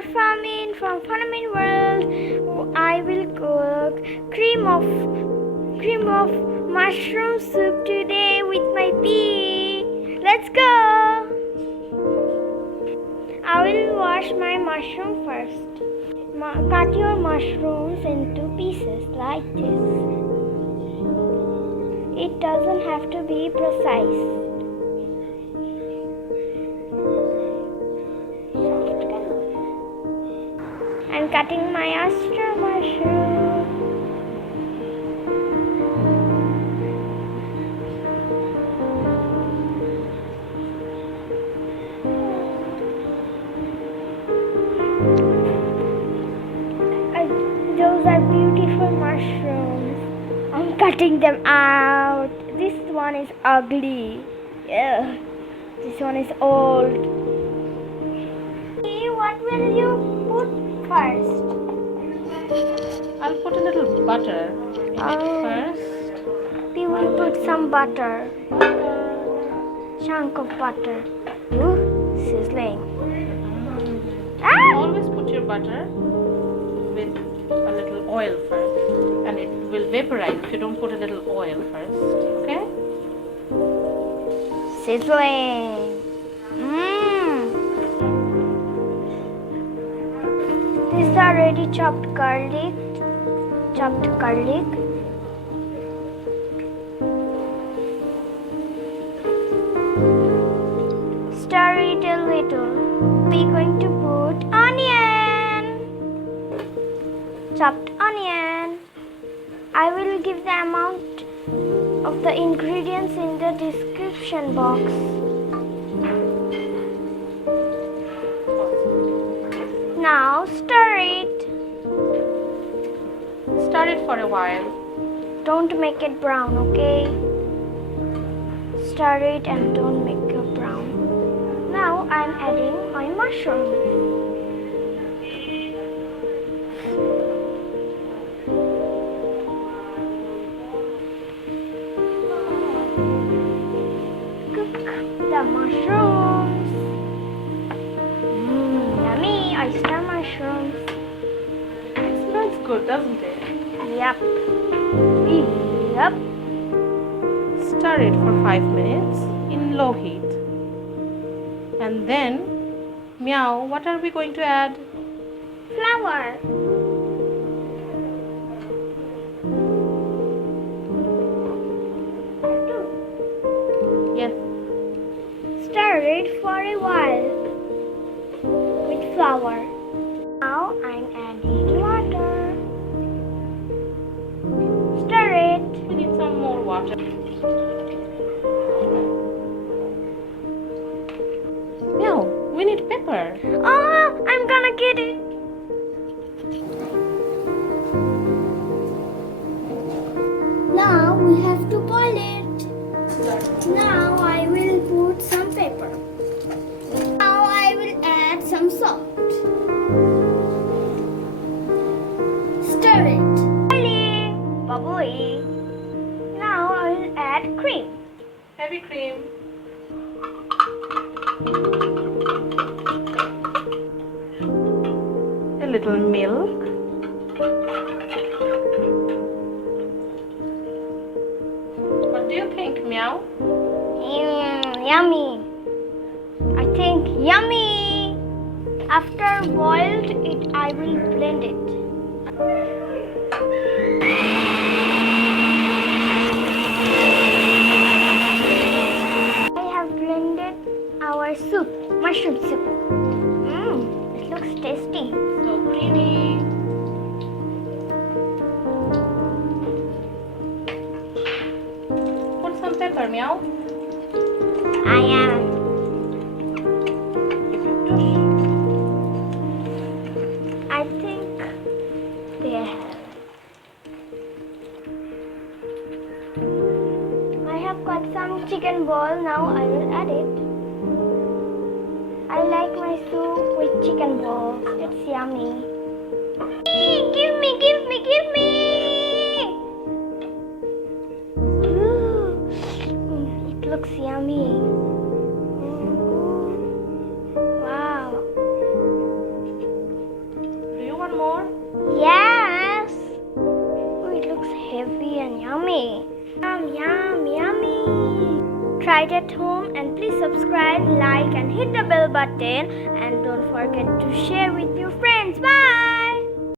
Arfa Amin from FuNaMiN World. I will cook cream of mushroom soup today with my pea. Let's go. I will wash my mushroom first. Cut your mushrooms into pieces like this. It doesn't have to be precise. I'm cutting my oyster mushroom. Those are beautiful mushrooms. I'm cutting them out. This one is ugly. Yeah. This one is old. What will you put first? I'll put a little butter in it first. We will put some butter. Chunk of butter. Ooh, sizzling. Always put your butter with a little oil first, and it will vaporize if you don't put a little oil first. Okay? Sizzling. This is already chopped garlic. Stir it a little. We're going to put onion. Chopped onion. I will give the amount of the ingredients in the description box. Now stir it. Stir it for a while. Don't make it brown, okay? Stir it and don't make it brown. Now I'm adding my mushroom. Cook the mushrooms. Yummy oyster mushrooms. It smells good, doesn't it? Yep. Stir it for 5 minutes in low heat. And then, Meow, what are we going to add? Flour. Yes. Stir it for a while with flour. Now I'm adding water. Stir it. We need some more water. Meow, we need pepper. Oh, I'm gonna get it. Now we have to boil it. Now I will put some pepper. Now I will add some salt. Stir it. Boiling, bubbly. Now I will add cream. Heavy cream. A little milk. What do you think, Meow? Yummy. I think yummy. After boiled it, I will blend it. I have blended our soup, mushroom soup. It looks tasty. So creamy. Put some pepper, Meow. I am. I think there. I have got some chicken ball. Now I will add it. I like my soup with chicken balls. It's yummy. Give me. It looks yummy. Wow. more? Yes. Oh, it looks heavy and yummy. Yum, yum, yummy. Try it at home and please subscribe, like and hit the bell button. And don't forget to share with your friends. Bye.